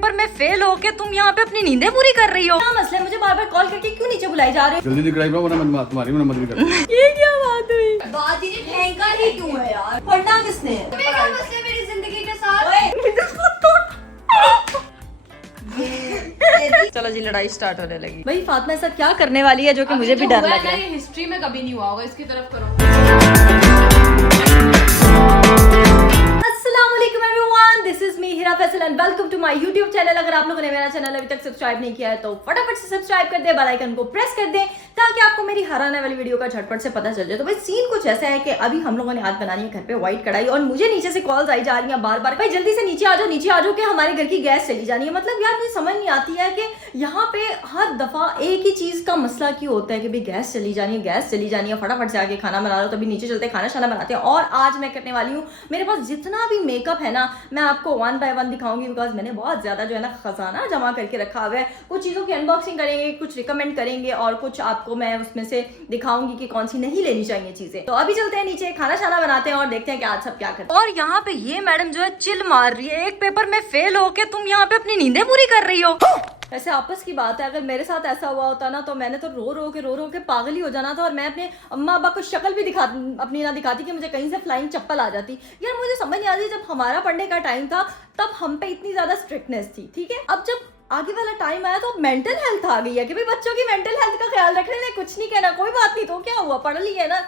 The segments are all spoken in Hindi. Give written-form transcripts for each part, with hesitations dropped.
पेपर में फेल हो के तुम यहाँ पे अपनी नींदें पूरी कर रही हो। क्या मसला है? मुझे बार बार कॉल करके क्यों नीचे बुलाई जा रहे हो? जल्दी दिखाई पाओ वरना तुम्हारी मत भी कर। ये क्या बात हुई? बात ही ठेका ही क्यों है यार? पढ़ना किसने? क्या मसले मेरी जिंदगी के साथ? चलो जी, लड़ाई स्टार्ट होने लगी। भाई फातिमा ऐसा क्या करने वाली है जो कि मुझे भी डर लग रहा है। ये हिस्ट्री में कभी नहीं हुआ होगा। इसकी तरफ करो। This is me Hira Faisal and welcome to my YouTube channel. अगर आप लोगों ने मेरा चैनल अभी तक सब्सक्राइब नहीं किया है तो फटाफट से सब्सक्राइब कर दे, बेल आइकन को प्रेस कर दे ताकि आपको मेरी हर आने वाली वीडियो का झटपट से पता चल जाए। तो भाई सीन कुछ ऐसा है कि अभी हम लोगों ने आज बनानी है घर पे व्हाइट कढ़ाई और मुझे नीचे से कॉल्स आई जा रही हैं बार बार, भाई जल्दी से नीचे आ जाओ कि हमारे घर की गैस चली जानी है। मतलब यार मुझे समझ नहीं आती है कि यहाँ पे हर दफा एक ही चीज का मसला क्यों होता है कि भाई गैस चली जानी है, फटाफट से आके खाना बना लो। तभी नीचे चलते खाना शाना बनाते हैं। और आज मैं करने वाली हूँ, मेरे पास जितना भी मेकअप है ना मैं आपको वन बाय वन दिखाऊंगी, बिकॉज मैंने बहुत ज्यादा जो है ना खजाना जमा करके रखा हुआ है। कुछ चीजों की अनबॉक्सिंग करेंगे, कुछ रिकमेंड करेंगे और कुछ आपको मैं उसमें से दिखाऊंगी कि कौन सी नहीं लेनी चाहिए चीजें। तो अभी चलते हैं नीचे, खाना शाना बनाते हैं और देखते हैं कि आज सब क्या करते हैं। और यहाँ पे ये मैडम जो है चिल मार रही है, एक पेपर में फेल होके तुम यहाँ पे अपनी नींदें पूरी कर रही हो। वैसे आपस की बात है, अगर मेरे साथ ऐसा हुआ होता ना तो मैंने तो रो रो के पागल ही हो जाना था और मैं अपने अम्मा अब्बा को शक्ल भी अपनी ना दिखाती कि मुझे कहीं से फ्लाइंग चप्पल आ जाती। यार मुझे समझ नहीं आती, जब हमारा पढ़ने का टाइम था तब हम पे इतनी ज्यादा स्ट्रिक्टनेस थी, ठीक है। अब जब आगे वाला टाइम आया तो मेंटल हेल्थ आ गई है कि भाई बच्चों की मेंटल हेल्थ का ख्याल रखने में कुछ नहीं कहना, कोई बात नहीं, तो क्या हुआ, पढ़ ली है ना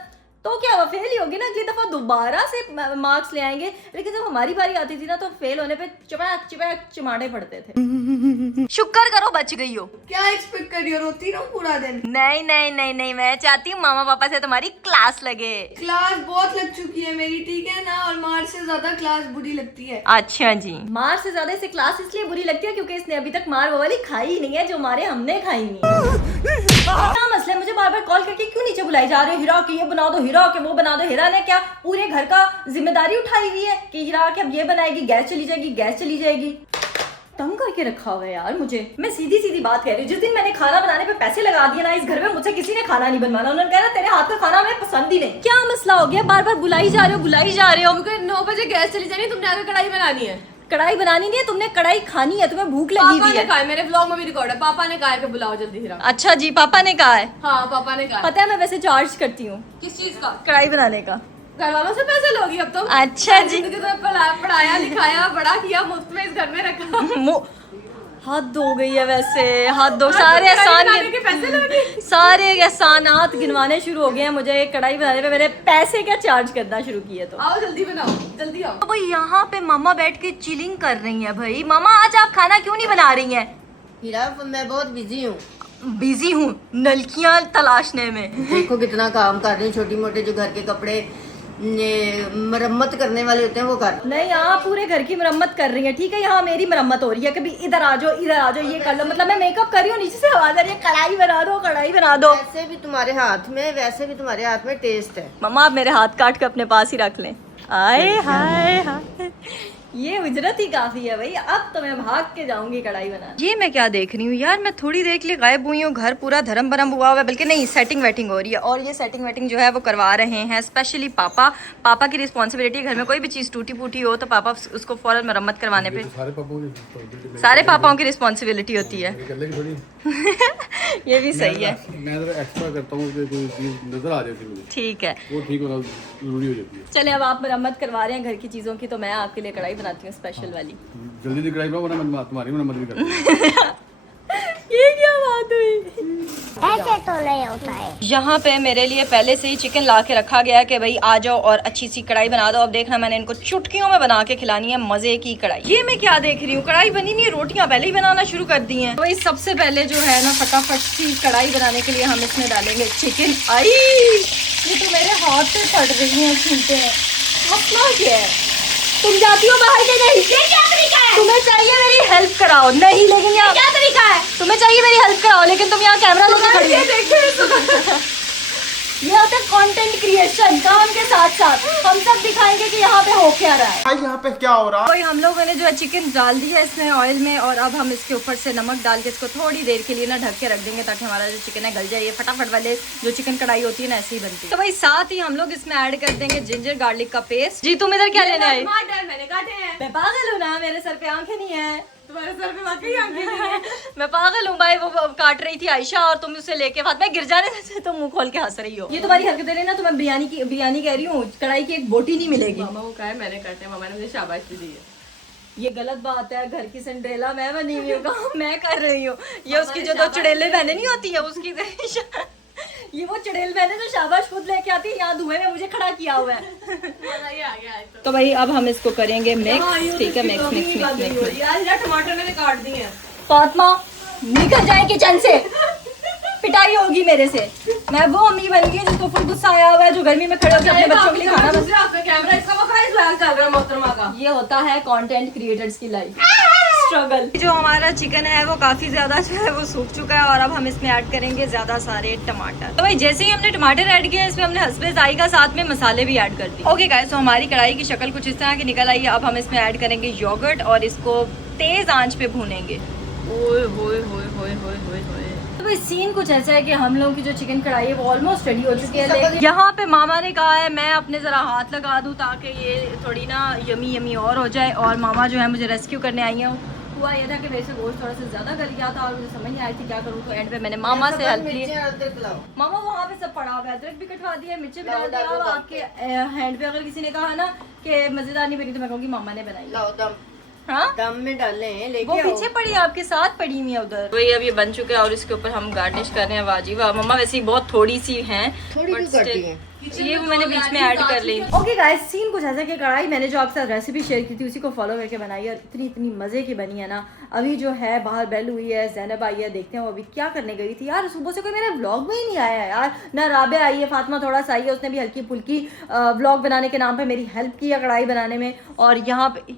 तो क्या हुआ, फेल ही होगी ना, अगली दफा दोबारा से मार्क्स ले आएंगे। लेकिन जब हमारी बारी आती थी ना तो फेल होने पे चिपक चिमाड़े पड़ते थे। शुक्र करो बच गई हो। क्या एक्सपेक्ट कर रही हो? रोती रहूं पूरा दिन? नहीं, मैं चाहती हूँ मामा पापा से तुम्हारी क्लास लगे। क्लास बहुत लग चुकी है मेरी, ठीक है ना, और मार से ज्यादा क्लास बुरी लगती है। अच्छा जी, मार से ज्यादा इसे क्लास इसलिए बुरी लगती है क्योंकि इसने अभी तक मार वो वाली खाई ही नहीं है जो मारे हमने खाई नहीं। क्या मसला है? मुझे बार बार कॉल करके क्यों नीचे बुलाई जा रहे हो? हिरा कि ये बना दो, हिरा के वो बना दो। हिरा ने क्या पूरे घर का जिम्मेदारी उठाई हुई है कि हिरा के अब ये बनाएगी, गैस चली जाएगी। तंग करके रखा हुआ है यार मुझे। मैं सीधी बात कह रही हूँ, जिस दिन मैंने खाना बनाने पे पैसे लगा दिए ना इस घर में, मुझसे किसी ने खाना नहीं बनवाना। उन्होंने कहा तेरे हाथ का खाना हमें पसंद ही नहीं। क्या मसला हो गया? बार बार बुलाई जा रहे हो। क्योंकि 9 बजे गैस चली जानी, तुमने आगे कढ़ाई बनानी है। कढ़ाई बनानी नहीं है, तुमने कढ़ाई खानी है, तुम्हें भूख लगी हुई है। कहा है, मेरे व्लॉग में भी रिकॉर्ड है, पापा ने कहा है कि बुलाओ जल्दी हिरा। अच्छा जी, पापा ने कहा है? हाँ पापा ने कहा। पता है मैं वैसे चार्ज करती हूँ किस चीज का? कढ़ाई बनाने का। घर वालों से पैसे लोगी अब तुम? अच्छा जी, पढ़ाया लिखाया बड़ा किया, मुफ्त में इस घर में रखा। हद हो गई है वैसे, हद हो। सारे एहसानात गिनवाने शुरू हो गए हैं मुझे कढ़ाई बनाने पे। मैंने पैसे क्या चार्ज करना शुरू किए। तो आओ जल्दी बनाओ, जल्दी आओ। तो भाई यहाँ पे मामा बैठ के चिलिंग कर रही हैं। भाई मामा आज आप खाना क्यों नहीं बना रही हैं? हीरा मैं बहुत बिजी हूँ। बिजी हूँ नलकियाँ तलाशने में। देखो कितना काम कर रही हूँ, छोटी मोटे जो घर के कपड़े मरम्मत करने वाले होते हैं वो कर। नहीं, आप पूरे घर की मरम्मत कर रही है, ठीक है। यहाँ मेरी मरम्मत हो रही है, कभी इधर आ जाओ ये कर लो। मतलब मैं मेकअप कर रही हूँ, नीचे से आवाज आ रही है कढ़ाई बना दो। वैसे भी तुम्हारे हाथ में टेस्ट है। मम्मा आप मेरे हाथ काट के अपने पास ही रख लें। आए हाय ये उजरत ही काफी है भाई। अब तो मैं भाग के जाऊंगी कढ़ाई बना। ये मैं क्या देख रही हूँ यार, मैं थोड़ी देर के लिए गायब हुई हूँ, घर पूरा धर्म भरम हुआ हुआ है। बल्कि नहीं, सेटिंग वेटिंग हो रही है और ये सेटिंग वेटिंग जो है वो करवा रहे हैं स्पेशली पापा की रिस्पॉन्सिबिलिटी है। घर में कोई भी चीज़ टूटी फूटी हो तो पापा उसको फौरन मरम्मत करवाने पे सारे पापाओं की रिस्पॉन्सिबिलिटी होती है। ये भी सही है, मैं एक्स्ट्रा करता हूँ, नजर आ जाती है, ठीक है, वो ठीक होना जरूरी हो जाती है। चले अब आप मरम्मत करवा रहे हैं घर की चीज़ों की, तो मैं आपके लिए कढ़ाई बनाती हूँ स्पेशल वाली। जल्दी दिखाई पाओ वरना तुम्हारी मत भी कर। ये क्या बात हुई? ऐसे तो नहीं होता है। यहाँ पे मेरे लिए पहले से ही चिकन ला के रखा गया है कि भाई आ जाओ और अच्छी सी कढ़ाई बना दो। अब देखना मैंने इनको चुटकियों में बना के खिलानी है मजे की कढ़ाई। ये मैं क्या देख रही हूँ, कढ़ाई बनी नहीं है, रोटियां पहले ही बनाना शुरू कर दी हैं। तो इस सबसे पहले जो है ना फटाफट सी कढ़ाई बनाने के लिए हम इसमें डालेंगे चिकन। आई ये तो मेरे हाथ पे पड़ रही है छींटे। मसला क्या है? तुम जाती हो बाहर के नहीं? ये क्या तरीका है? तुम्हें चाहिए मेरी हेल्प कराओ नहीं, लेकिन यहाँ क्या तरीका है? तुम्हें चाहिए मेरी हेल्प कराओ लेकिन तुम यहाँ कैमरा लेके खड़ी हो। ये होता है कंटेंट क्रिएशन। काम के साथ साथ हम सब दिखाएंगे कि यहाँ पे हो क्या रहा है। यहाँ पे क्या हो रहा है? तो हम लोगों ने जो है चिकन डाल दिया है इसमें ऑयल में, और अब हम इसके ऊपर से नमक डाल के इसको थोड़ी देर के लिए ना ढक के रख देंगे ताकि हमारा जो चिकन है गल जाए। ये फटाफट वाले जो चिकन कढ़ाई होती है ना ऐसे ही बनती है। तो भाई साथ ही हम लोग इसमें ऐड कर देंगे जिंजर गार्लिक का पेस्ट। जी तुम इधर क्या लेने आई? मैंने काटे हैं। मैं पागल हूँ ना, मेरे सर पे आंखें नहीं है। तुम्हारे सर पे वाकई आंखें नहीं है। मैं पागल हूँ भाई, वो काट रही थी आयशा और तुम उसे लेके फातिमा गिर जाने से तो मुंह खोल के हंस रही हो। ये तुम्हारी हरकतें देने ना, तो मैं बिरयानी कह रही हूँ, कढ़ाई की एक बोटी नहीं मिलेगी। मामा वो कहा है मैंने करते हैं, मामा ने मुझे शाबाशी दी है। ये गलत बात है, घर की सिंड्रेला मैं बनी हुई हूँ, काम मैं कर रही हूँ। ये उसकी जो दो चुड़ैले बहनें नहीं होती है उसकी ये वो चुड़ैल बहनें जो शाबाश खुद लेके आती है, यहाँ धुएं में मुझे खड़ा किया हुआ है। ये आ गया तो भाई अब हम इसको करेंगे मिक्स, ठीक है, मिक्स। यार टमाटर मैंने काट दिए हैं। फातिमा निकल जाए किचन से, पिटाई होगी मेरे से। मैं वो अम्मी बन गई जिसको फुल गुस्सा आया हुआ है, जो गर्मी में खड़े होकर अपने बच्चों के लिए खाना बना। आपका कैमरा इसका बखरा इस बैग चल रहा है मोहतरमा का। ये होता है कंटेंट क्रिएटर्स की लाइफ स्ट्रगल। जो हमारा चिकन है वो काफी ज्यादा जो है वो सूख चुका है और अब हम इसमें ऐड करेंगे ज्यादा सारे टमाटर। तो भाई जैसे ही हमने टमाटर ऐड किया, इसमें हमने हस्बे जायका साथ में मसाले भी ऐड कर दिए। ओके गाइस, तो हमारी कढ़ाई की शक्ल कुछ इस तरह की निकल आई है। अब हम इसमें ऐड करेंगे योगर्ट और इसको तेज आंच पे भूनेंगे। ओए होए होए होए होए होए होए। तो भाई सीन कुछ ऐसा है कि हम लोगों की जो चिकन कढ़ाई है वो ऑलमोस्ट रेडी हो चुकी है, लेकिन यहाँ पे मामा ने कहा है मैं अपने ज़रा हाथ लगा दूँ ताकि ये थोड़ी ना यमी यमी और हो जाए। और मामा जो है मुझे रेस्क्यू करने आई है। हुआ ये था कि मेरे से गोश्त थोड़ा सा ज़्यादा गल गया था और मुझे समझ नहीं आई थी क्या करूँ, तो एंड पे मैंने मामा से हेल्प ली। मामा वहाँ पे सब पड़ा हुआ है, अदरक भी कटवा दिया, मिर्ची भी डाल दिया। अब आपके हैंड पे अगर किसी ने कहा ना कि मज़ेदार नहीं बनी तो मैं कहूँगी मामा ने बनाई। हाँ दम में डाले हैं, लेके वो पीछे पड़ी है, आपके साथ पड़ी हुई है उधर। वही अब ये बन चुका है और इसके ऊपर हम गार्निश कर रहे हैं। वाजी वाह, मम्मा वैसे ही बहुत थोड़ी सी हैं, थोड़ी but सी करती still, हैं। ये मैंने बीच में ऐड कर ली। ओके गाइस, सीन कुछ ऐसा कि कढ़ाई मैंने जो आपके साथ रेसिपी शेयर की थी उसी को फॉलो करके बनाई है और इतनी मजे की बनी है ना। अभी जो है बाहर बेल हुई है, ज़ैनब आई है, देखते हैं वो अभी क्या करने गई थी। यार सुबह से कोई मेरे व्लॉग में ही नहीं आया है यार, ना राबिया आई है, फातिमा थोड़ा सा आई है, उसने भी हल्की फुल्की व्लॉग बनाने के नाम पे मेरी हेल्प की है कढ़ाई बनाने में। और यहाँ पे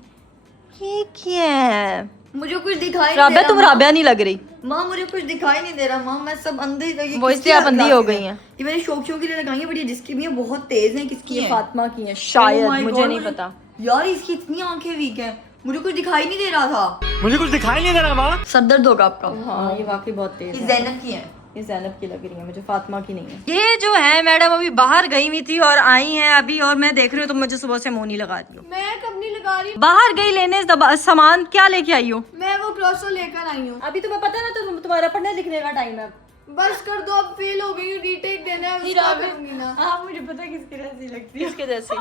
ये क्या है, मुझे कुछ दिखाई नहीं राबिया दे तुम रहा राबिया नहीं लग रही। माँ, मुझे कुछ दिखाई नहीं दे रहा माँ, मैं सब अंधे ही। वो इसलिए आप अंधी हो गई हैं। ये मैंने शौक के लिए लगाई है, बट ये जिसकी भी है बहुत तेज है। किसकी ये है? फातिमा की है शायद, Oh my मुझे God, नहीं पता। यार इसकी इतनी आंखें वीक है, मुझे कुछ दिखाई नहीं दे रहा था। मुझे कुछ दिखाई नहीं दे रहा माँ। सर दर्द होगा आपका। हाँ ये वाकई बहुत तेज ये है। ज़ैनब की है। ये ज़ैनब की लग रही है मुझे, फातिमा की नहीं है। ये जो है मैडम अभी बाहर गई हुई थी और आई हैं अभी, और मैं देख रही हूँ तुम मुझे सुबह से मुंह नहीं लगा रही हो। मैं कब नहीं लगा रही, बाहर गई लेने सामान, क्या लेके आई हो? मैं वो क्रॉसो लेकर आई हूँ। अभी तुम्हें पता है ना, तो तुम्हारा पढ़ने लिखने का टाइम है। बस कर दो, अब फेल हो गई हूँ, रीटेक देना है उसका करूंगी ना। हाँ मुझे पता है किसकी जैसी लगती है। किसके जैसी?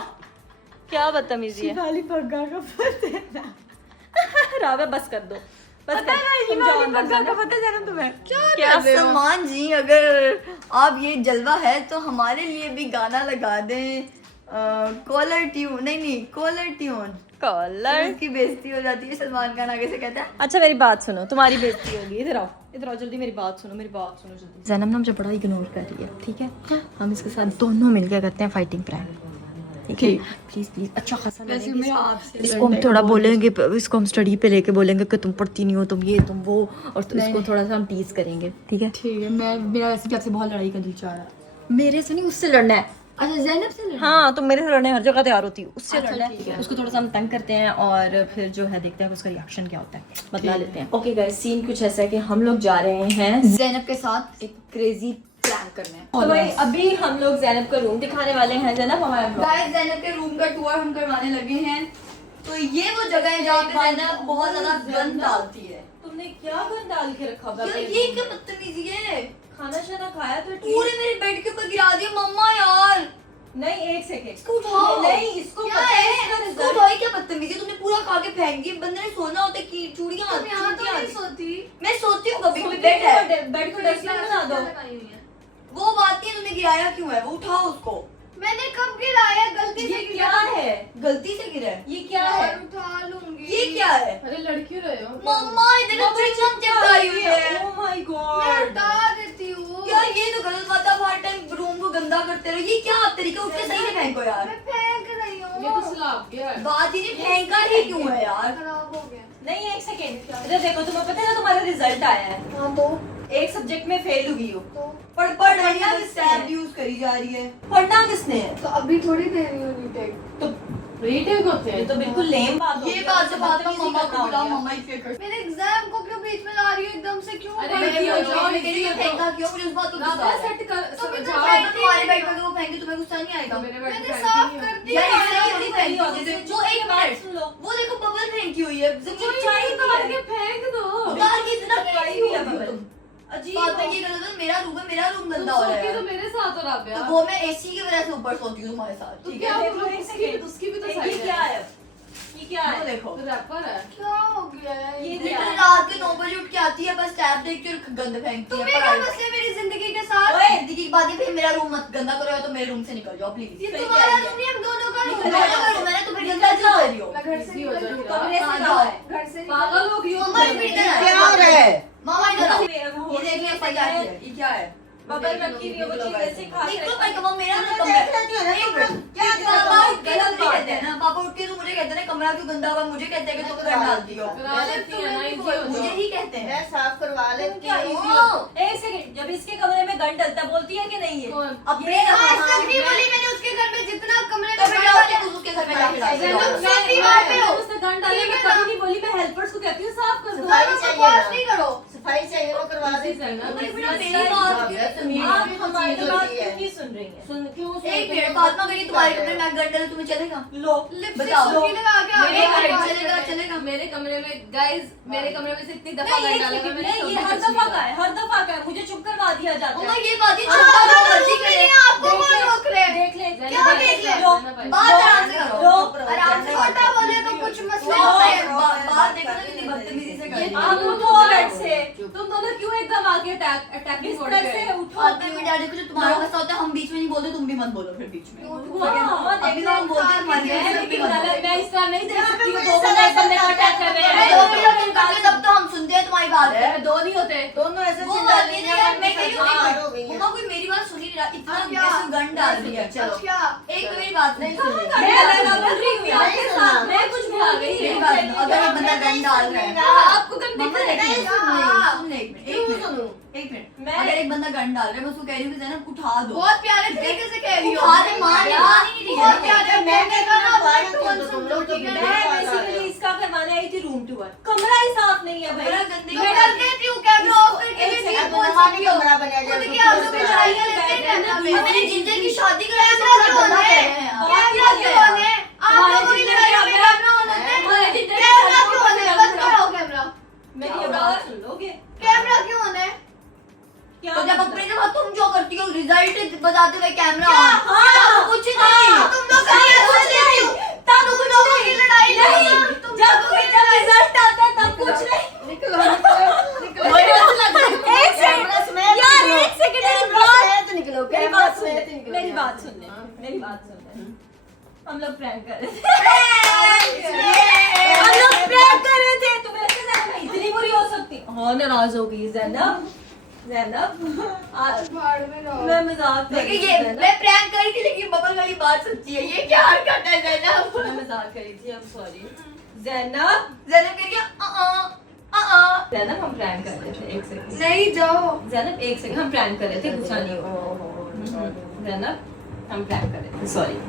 क्या बदतमीजी है। शिफाली भग्गा का पता रावे बस कर दो, बस कर, तुम जाओ अंदर जाना। पता है ना तुम्हें? क्या सम्मान जी, अगर आप ये जलवा है तो हमारे लिए भी गाना लगा दें। कॉलर ट्यून, नहीं कॉलर ट्यून। कॉलर उसकी बेइज्जती हो जाती है, सलमान खान आगे से कहता है। अच्छा मेरी बात सुनो, तुम्हारी बेइज्जती होगी। इधर आओ जल्दी, मेरी बात सुनो जल्दी। ज़ैनब ना मुझे बड़ा इग्नोर कर रही है, ठीक है? हम इसके साथ दोनों मिलकर करते हैं फाइटिंग प्रैंक, ठीक है? प्लीज अच्छा खासा लड़ेंगे इसको हम थोड़ा बोलेंगे, इसको हम स्टडी पे लेके बोलेंगे कि तुम पढ़ती नहीं हो, तुम ये तुम वो, और तो इसको थोड़ा सा हम टीज करेंगे, ठीक है? ठीक है, मेरा वैसे भी आपसे बहुत लड़ाई का दिल चाह रहा है। मेरे से नहीं, उससे लड़ना है। अच्छा ज़ैनब से लड़ना? हाँ तुम मेरे से लड़ने हर जगह तैयार होती हो, उससे लड़ना है। उसको थोड़ा सा हम तंग करते हैं और फिर जो है देखते हैं कि उसका रिएक्शन क्या होता है, बदला लेते हैं। ओके गाइस, सीन कुछ ऐसा है कि हम लोग जा रहे हैं ज़ैनब के साथ एक क्रेजी प्रैंक करने। तो भाई अभी हम लोग ज़ैनब का रूम दिखाने वाले हैं। ज़ैनब हमारा गाइस, ज़ैनब के रूम का टूर हम करवाने लगे हैं। तो ये वो जगह है जहाँ पे ज़ैनब बहुत ज्यादा गंद डालती है। तुमने क्या गंद डाल के रखा हुआ यार है? ये क्या बदतमीजी है, खाना शाना खाया तो ठीक। पूरे मेरे बेड के ऊपर गिरा दिया मम्मा यार। नहीं एक सेकेंड, इसको उठाओ। नहीं इसको क्या पता है है? इसका इसको result। उठाओ, क्या बदतमीजी, तुमने पूरा खा के फेंक दिया। बंदे ने सोना होता है कि चूड़ियां तुम यहाँ तो चूड़ियां नहीं आती। सोती। मैं सोती हूँ कभी कभी, सोते बेड है। हो, बेड को डस्टबिन बना दो। वो बात नहीं है, तुमने गिराया क्यों है, वो उठाओ उसको। मैंने कब गिराया, गलती से ये गिरा। क्या है? गलती से गिरा है। ये क्या है? यार, उठा लूंगी। ये क्या है? अरे लड़की रहे हो मम्मा इधर चिकन चिपकाई हुई है। Oh my मैं God। हटा देती हूँ। यार ये तो गलत बात है, हर टाइम रूम को गंदा करते रहो। ये क्या आप तरीका, उठ के सही से फेंको यार। मैं फेंक रही हूँ। ये तो स्लैब गया है। बात ही नहीं, फेंका ही क्यों है यार। खराब हो गया। नहीं एक सेकेंड, इधर देखो, तुम्हें पता है ना तुम्हारा रिजल्ट आया है, हाँ तो एक सब्जेक्ट में फेल हुई हो। पढ़ रही पढ़ना है, किसने स्टैब है? यूज करी जा रही है। पढ़ना किसने है? तो अभी थोड़ी दे रही हूँ रीटेक। तो रीटेक होते ये हैं। तो बिल्कुल लेम बात हो ये गई। बात से बात में मम्मा को करना हो बुलाओ, गया। मम्मा इसलिए कर। मेरे एग्जाम को क्यों बीच में ला रही हूँ एकदम से, क्यों? अरे पढ़ मैं रही ये हूँ? जाओ, मैं कह रही हूँ फेंका क्यों, मुझे उस बात को गुस्सा राबिया है। सेट कर तो मैं जाओ। मैं तो तुम्हारे बेड पे वो फेंकी, तुम्हें गुस्सा नहीं आएगा? मेरे बेड पे मैंने फेंकी साफ नहीं कर हो। दिया। यार इसलिए थोड़ी नहीं फेंकी होगी, होगी। जो वो एक बात मिनट, सुन लो। वो देखो बबल बबल फेंकी हुई है चाय उतार के फेंक दो। उतार के इतना फेंकी हुई है बबल। अजीब फातिमा ये गलत है, मेरा रूम है, मेरा रूम गंदा हो रहा सोती है। तो मेरे साथ हो राबिया। तो वो मैं एसी की वजह से ऊपर सोती हूँ तुम्हारे साथ, तो ठीक क्या है? वो लोग उसकी भी तो ये साइड क्या है? ये क्या वो है? देखो रैपर है। क्या हो गया है ये ये क्या तो है? रात के 9 बजे उठ के आती है, बस टैब देखती है और गंद फेंकती है। तुम्हें क्या मसले मेरी जिंदगी के साथ? ओए जिंदगी की बात है, फिर मेरा रूम मत गंदा करो, या तो मेरे रूम से निकल जाओ प्लीज। ये फिर तुम्हारा क्या रूम नहीं, हम दोनों का रूम निकल है। जाओ, मैंने तुम्हें गंदा क्यों कर रही हो? मैं घर से बिजी हो निकल जाओ, लूँ। कमरे से कहाँ कहाँ जाओ? है? घर से पागल हो गई हो। मम्मा फिर इधर आ। क्या हो रहा है? मामा इधर आओ। वो ये देखिए ऊपर क्या है, ये क्या है? बबल रखी हुई है, वो चीज़ ऐसे खा के देखो भाई, कमरा मेरा ना तुम कमरा। देख लेती हो ना, एक तुम मिनट, क्या पापा देखो? उठ के तो मुझे कहते हैं ना, पापा उठ के तो मुझे कहते हैं ना कमरा क्यों गंदा हुआ, मुझे कहते हैं कि तुम घर डालती हो। करा लेती है ना, इजी हो मुझे जाओ। ही कहते हैं। मैं साफ करवा तुम लेती क्या हूँ। easy हो? एक सेकंड, जब इसके कमरे में गन डलता बोलती है कि नहीं है? कौन? अब ये मेरा आज हाँ, तक नहीं बोली मैंने उसके घर में जितना कमरे तो में फिर गन जाओ डाले- कि उसके घर में जाके डाल दो। जैनब, सोती वहाँ पे हो। उसने गन डाले, ठीक मैं है ना? कभी नहीं बोली, मैं हेल्पर्स को कहती हूँ साफ कर दो। सफाई ज़्यादा चाहिए बकवास ना। नहीं करो। सफाई चाहिए वो करवा इसी देती से ना, हूँ। अरे बेटा, बस मेरी सही बात बात है, सुनिए। तुम आप भी तो हमारी चीज़ बात होती है। क्यों नहीं सुन रही है? सुन क्यों सुन एक तुम मिनट, लोग फातिमा तो कहीं ठीक तुम्हारे कर कमरे रहे में मैं गन डालूं, तुम्हें चलेगा? लो लिपस्टिक बताओ। सूखी लगा के आ मेरे गया। घर चलेगा, चलेगा। मेरे कमरे में गाइस, मेरे कमरे में से इतनी दफा नहीं, गन एक डाला सेकंड, मैंने, नहीं, ये कभी हर कुछ दफा नहीं का है, हर दफा का है, मुझे चुप करवा दिया जाता मम्मा है। ये बात ही करा। छुपा दो, आपको मर्जी भी करे। नहीं, आपको कौन रोक रहे? देख ले, क्या देख ले? लो, बात आराम से करो। लो, आराम से छोटा बोले तो कुछ मसले लो, होते हैं। बात देखो ना कितनी बदतमीजी से कर रही है। आप उठो बेड से, तुम दोनों क्यों एकदम आगे अटैकिंग मोड बिस्तर पे? से उठो। फातिमा में डैडी को जो तुम्हारा मसला होता है, हम बीच में नहीं बोलते, तुम भी मत बोलो फिर बीच में। हाँ, अभी तो हम बोलते हैं तुम्हारे मैं बीच में, लेकिन तुम भी मत गलत, बोलो। मैं इस तरह नहीं देख सकती हूँ, कोई दो बंदे एक बंदे को अटैक कर रहे अरे हैं। दो मिनट तुम करते तब तो हम सुनते हैं तुम्हारी बात है। दो नहीं होते। दोनों ऐसे वो चिल्ला बात रही नहीं हैं, यार, मैं कह रही हूँ पार हो गई एक हैं। मम्मा कोई मेरी बात सुन ही नहीं रहा, इतना अब क्या? कैसे गन डाल रही है। चलो क्या? एक तो मेरी बात नहीं सुन रही। मैं लगा रही हूँ नहीं आपके सुना। साथ, मैं कुछ भी आ गई मेरी है। बात सुनो, अगर एक बंदा गन डाल रहा है, आपको गन दिख मम्मा रहा है देखिए, क्या? सुन ले, एक मिनट, एक क्यों मिनट, सुनूं? एक मिनट। मैं- अगर एक बंदा गन डाल रहा है, मैं उसको कह रही हूँ कि ज़ैनब उठा दो। बहुत प्यारे तरीके से कह रही हो। उठा दे, मान ही नहीं रही है। बहुत प्यारे, मैंने कहा ना, मैं मैं कौन सुन लो, ठीक है? मैं बेसिकली इसका करवाने आई थी रूम टूर, कमरा ही साफ नहीं है बड़ा भाई। गंदी मैं गन डर देती हूँ, कैमरा ऑफ करके एक भी सेकंड, नहीं बोल नहाने सकती हो। कमरा बनाया जाए, खुद तो की आप लोग कुछ लड़ाइयाँ बैठ लेते है ना, हैं। अब मेरे जिंदगी की शादी का कैमरा क्यों बंदा है? है यार। कैमरा क्यों है? आप हमारे लोगों की जिंदगी लड़ाइयों में का कैमरा ऑन होता है। हमारे जिंदगी का कैमरा क्यों ऑन है? कैमरा बंद करो कैमरा। मेरी ये बात सुन लोगे? कैमरा क्यों ऑन है? क्या तो जब मतलब? अपने जगह तुम जो करती हो, रिजल्ट बताते हुए कैमरा क्या? ऑन, हाँ, तब कुछ नहीं। हाँ, तुम लोग करके कुछ नहीं। तब तुम कुछ लोगों नहीं। की लड़ाई नहीं, नहीं। तुम जब लोगों की जब रिजल्ट आता है तब कुछ नहीं। निकलो, निकलो, निकलो। एक कैमरा सेकंड समेत यार, निकलो। एक सेकंड मेरी कैमरा बात समेत निकलो, मेरी कैमरा बात सुन समेत ले, निकलो। मेरी बात सुन ले, मेरी बात सुन ले। हम लोग प्रैंक कर रहे थे, हम लोग प्रैंक कर रहे थे। तुम्हें लगता है मैं इतनी बुरी हो सकती? हाँ, नाराज हो गई ज़ैनब। ज़ैनब आज भाड़ में रहो। मैं मजाक कर रही देखिए थी ये ज़ैनब। मैं प्रैंक करी थी, लेकिन बबल वाली बात सच्ची है। ये क्या हरकत है ज़ैनब? मैं मजाक कर रही थी, I'm sorry। ज़ैनब, ज़ैनब कह रही है ज़ैनब हम प्रैंक कर रहे थे, एक सेकंड। नहीं जाओ। ज़ैनब एक सेकंड, हम प्रैंक कर रहे थे, गुस्सा नहीं हो। ज़ैनब हम प्रैंक कर रहे थे, सॉरी।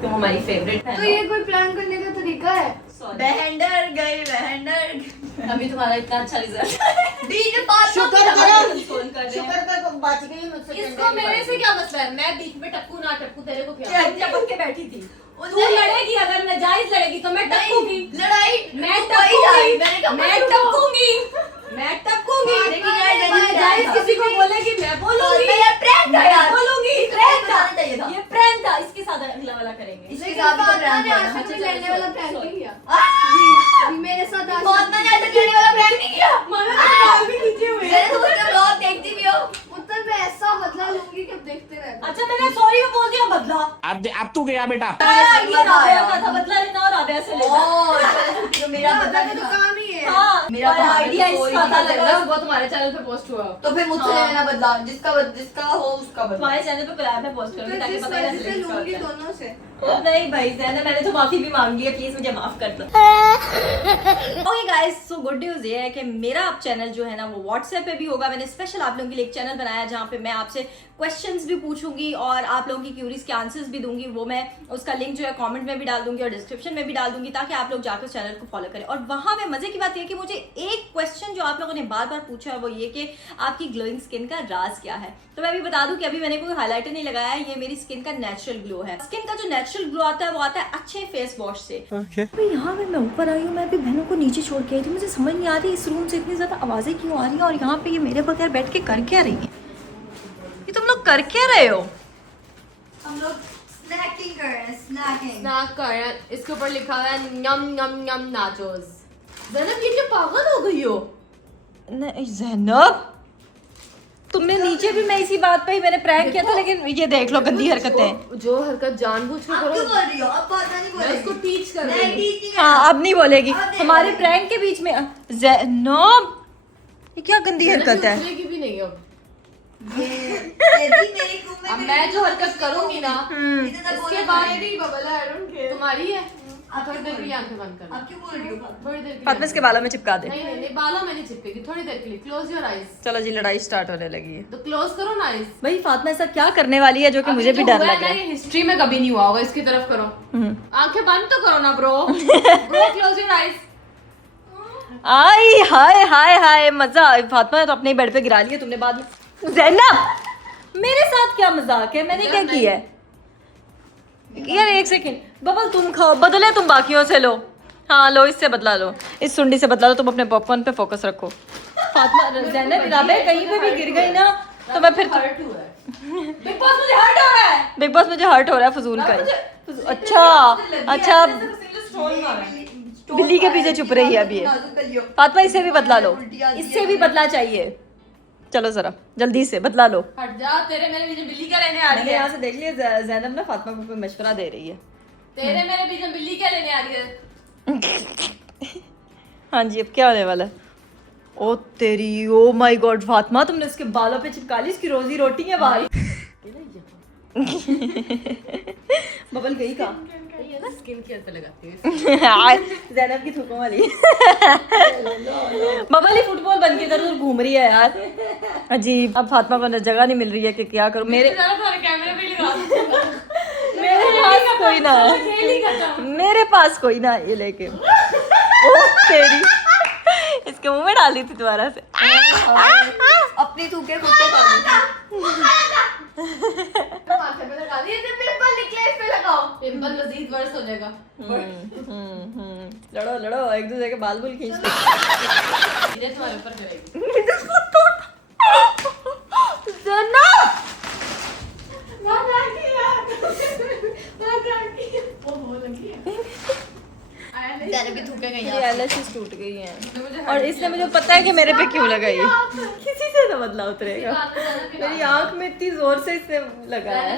तुम हमारी फेवरेट है तो ये कोई प्लान करने का तरीका है? सॉरी। बहंडर गई बहंडर। अभी तुम्हारा इतना अच्छा रिजल्ट बीच में बात शुक्र मत करो। करो। फोन कर रहे शुक्र हैं। कर बच गई मुझसे। इसको मेरे से क्या मसला है? मैं बीच में टपकू ना टपकू, तेरे को क्या? क्या चपक के बैठी थी? तू लड़ेगी, अगर नाजायज लड़ेगी तो मैं टपकूंगी। लड़ाई मैं तू वही लाई, मैंने कहा मैं मत टपकूंगी, मैं टपकूंगी। लेकिन यार जैसे नाजायज किसी को बोलेगी मैं बोलूंगी, मैं प्रैंक था यार। बोलूंगी। प्रैंक था चाहिए था। ये प्रैंक था, इसके साथ अगला वाला करेंगे। इसके लेकिन साथ भी तो फातिमा प्रैंक ने हुआ आज ना। तक कोई लड़ने वाला प्रैंक नहीं किया। आह! मेरे साथ आज फातिमा ने आज तक लड़ने वाला प्रैंक नहीं किया। माना तो बाल भी खींचे हुए हैं। मैंने तो उसके ब्लॉग देखती भी हो। उत्तर मैं ऐसा बदला लूंगी कि अब देखते रहते। अच्छा, मैंने सॉरी में बोल दिया बदला। अब तू गया बेटा। ये राबिया का था, बदला लेना और राबिया से लेना। ओह, तो मेरा बदला तो था। काम ही है। हाँ, मेरा और तो आइडिया sorry इसका था, की लगा वो तुम्हारे चैनल पे पोस्ट हुआ। तो फिर मुझसे हाँ। लेना बदला, जिसका हो उसका बदला। तुम्हारे चैनल पे कोलैब में पोस्ट करूंगी ताकि पता ही ना चले किसका लूंगी होता है। दोनों से। नहीं भाई ज़ैनब, मैंने तो माफी भी मांग ली है, प्लीज मुझे माफ कर दो। Okay guys, so good news ये है कि मेरा अब चैनल जो है ना वो व्हाट्सएप पे भी होगा। मैंने स्पेशल आप लोगों के लिए एक चैनल बनाया जहाँ पे मैं आपसे क्वेश्चंस भी पूछूंगी और आप लोगों की क्यूरीज के आंसर्स भी दूंगी। वो मैं उसका लिंक जो है कमेंट में भी डाल दूंगी और डिस्क्रिप्शन में भी डाल दूंगी ताकि आप लोग जाकर उस चैनल को फॉलो करें। और वहां पे मजे की बात यह है कि मुझे एक क्वेश्चन जो आप लोगों ने बार बार पूछा है वो ये कि आपकी ग्लोइंग स्किन का राज क्या है। तो मैं अभी बता दूं कि अभी मैंने कोई हाइलाइटर नहीं लगाया है, ये मेरी स्किन का नेचुरल ग्लो है। स्किन का जो नेचुरल ग्लो आता है वो आता है अच्छे फेस वॉश से। अभी यहाँ मैं ऊपर आई हूँ, मैं अभी बहनों को नीचे छोड़ के आई थी, मुझे समझ नहीं आ रही इस रूम से इतनी ज्यादा आवाजें क्यों आ रही है और यहाँ पे ये मेरे बगैर बैठ के कर क्या रही है। ये तुम लोग कर क्या रहे हो? हम लोग स्नैकिंग कर रहे हैं, स्नैकिंग। स्नैक कर रहे हैं। इसके ऊपर लिखा हुआ है यम यम यम नाचोस। ज़ैनब ये क्या पागल हो गई हो? नहीं ज़ैनब, तुमने नीचे भी मैं इसी बात पे ही मैंने प्रैंक किया था, लेकिन ये देख लो गंदी हरकतें। जो हरकत जानबूझ के आप करो, क्यों बोल रही हो? आप बात नहीं बोल मैं रही। इसको टीच कर नहीं, रही हूँ। टीच नहीं हाँ अब नहीं बोलेगी अब नहीं हमारे बोलेगी। प्रैंक के बीच में। ज़ैनब ये क्या गंदी हरकत है? उतरेगी भी नहीं अब। ये तेरी मेरी खूब में अब मैं जो हरकत करूंगी ना, इतना इसके बोलना बाद नहीं। मेरी बबल है, I don't care। तुम्हारी है। आप थोड़ी क्यों देर बोल के रही लिए हो? आंखें बंद करना। आप क्यों बोल रही हो? थोड़ी देर के फातिमा लिए। इसके बालों में चिपका दे। नहीं नहीं नहीं, बालों में नहीं चिपकेगी, थोड़ी देर के लिए। Close your eyes. चलो जी लड़ाई स्टार्ट होने लगी है। तो क्लोज करो ना आईज। भाई फातिमा ऐसा क्या करने वाली है जो कि मुझे भी डर लग रहा है। ये हिस्ट्री में कभी नहीं हुआ होगा। इसकी तरफ करो, आंखें बंद तो करो ना bro. Bro close your eyes. आई हाय हाय हाय मजा। फातिमा तो अपने बेड पे गिरा लिया तुमने बाद में। ज़ैनब मेरे साथ क्या मजाक है, मैंने क्या किया है? यार एक सेकंड, बबल तुम खाओ, बदले तुम बाकियों से लो। हाँ लो, इससे बदला लो, इस सुंडी से बदला लो। तुम अपने पॉपकॉर्न पे फोकस रखो। फातिमा ज़ैनब राबे कहीं पे भी गिर गई ना तो मैं फिर हर्ट हुआ है। बिग बॉस मुझे हर्ट हो रहा है। बिग बॉस मुझे हर्ट हो रहा है फजूल का ही। अच्छा बिल्ली के पीछे छुप रही है अभी ये। फातिमा इससे भी बदला लो, इससे भी बदला चाहिए। चलो जरा जल्दी से बदला लो। हट जा, तेरे मेरे बीच में बिल्ली क्या लेने आ रही मैंने है? यहाँ से देख लिया ज़ैनब ना फातिमा को कोई मशवरा दे रही है। तेरे मेरे बीच में बिल्ली क्या लेने आ रही है? हाँ जी अब क्या होने वाला है? ओ तेरी, ओ माय गॉड फातिमा तुमने उसके बालों पे चिपका ली, इसकी रोजी रोटी है बाल। बबल गई कहाँ? ये ना स्किन केयर पे लगाती है। ज़ैनब की थूकों वाली। बबल ही फुटबॉल बन के इधर उधर घूम रही है यार। अजीब, अब फातिमा को जगह नहीं मिल रही है कि क्या करूं। मेरे कैमरे पे लगा दूंगा। मेरे पास कोई ना है, मेरे पास कोई ना है ये लेके। ओ तेरी, इसके मुंह में डाल दी थी दोबारा से। अपनी थूके खुद को कर दी। माथे पे लगा दी। ये पिंपल निकले इस पे लगाओ, पिंपल मजीद वर्स हो जाएगा। लड़ो लड़ो, एक दूसरे के बाल बुल खींच लो। धीरे तुम्हारे ऊपर करेगी। ज़ैनब की थूके गई मेरी हैं। eyelashes टूट गई हैं और इसने मुझे पता है कि मेरे पे क्यों लगाई है। किसी से तो बदला उतरेगा। मेरी आंख में इतनी जोर से इसने लगाया है।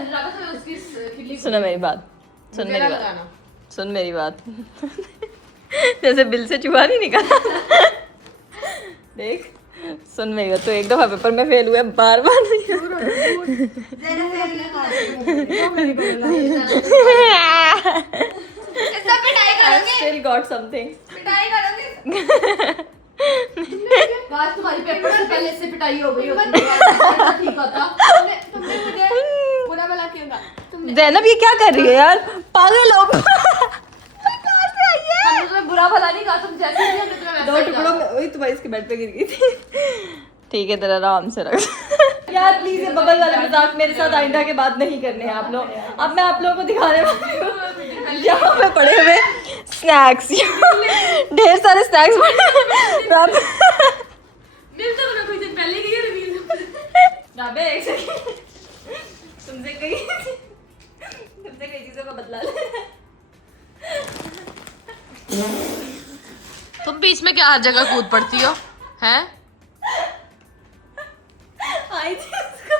सुनो मेरी बात, सुन मेरी बात, सुन मेरी बात। जैसे बिल से चूहा नहीं निकाला। देख सुन मेरी बात, तो एक दफा पेपर में फेल हुआ, बार बार नहीं। ज़ैनब फेल लगा इसका पिटाई I करोगे? still got something. पिटाई करोगे? आज तुम्हारी पेपर से पहले से पिटाई हो गई होती है। ठीक होता। तुमने मुझे बुरा भला क्यों कहा? ज़ैनब ये क्या कर रही है यार, पागल हो। हमने तुम्हें बुरा भला नहीं कहा, तुम जैसे ही हमने तुम्हें दो वैसे ही टुकड़ों में वही तुम्हारी इसके बेड पे गिर गई थी। ठीक है तेरा आराम से रख। यार प्लीज ये बबल वाले मजाक मेरे साथ आइंदा के बाद नहीं करने हैं आप लोग। अब मैं आप लोगों को दिखाने वाली हूँ यहाँ पे पड़े हुए स्नैक्स, ढेर सारे स्नैक्स पड़े। मिल तो तुम्हें कुछ दिन पहले गई है रिवील। राबे एक सेकंड, तुमसे कई चीजों का बदला ले। तुम बीच में क्या हर जगह कूद पड़ती हो हैं? आई थी उसको।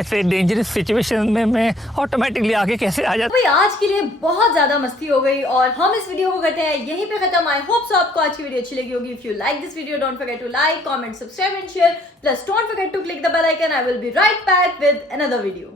ऐसे डेंजरस सिचुएशन में मैं ऑटोमेटिकली आगे कैसे आ जाता। भाई आज के लिए बहुत ज्यादा मस्ती हो गई और हम इस वीडियो को करते हैं यहीं पे खत्म। आई होप सो आपको आज की वीडियो अच्छी लगी होगी। If you like this video don't forget to like, comment, subscribe and share, plus don't forget to click the bell icon. I will be right back with another video.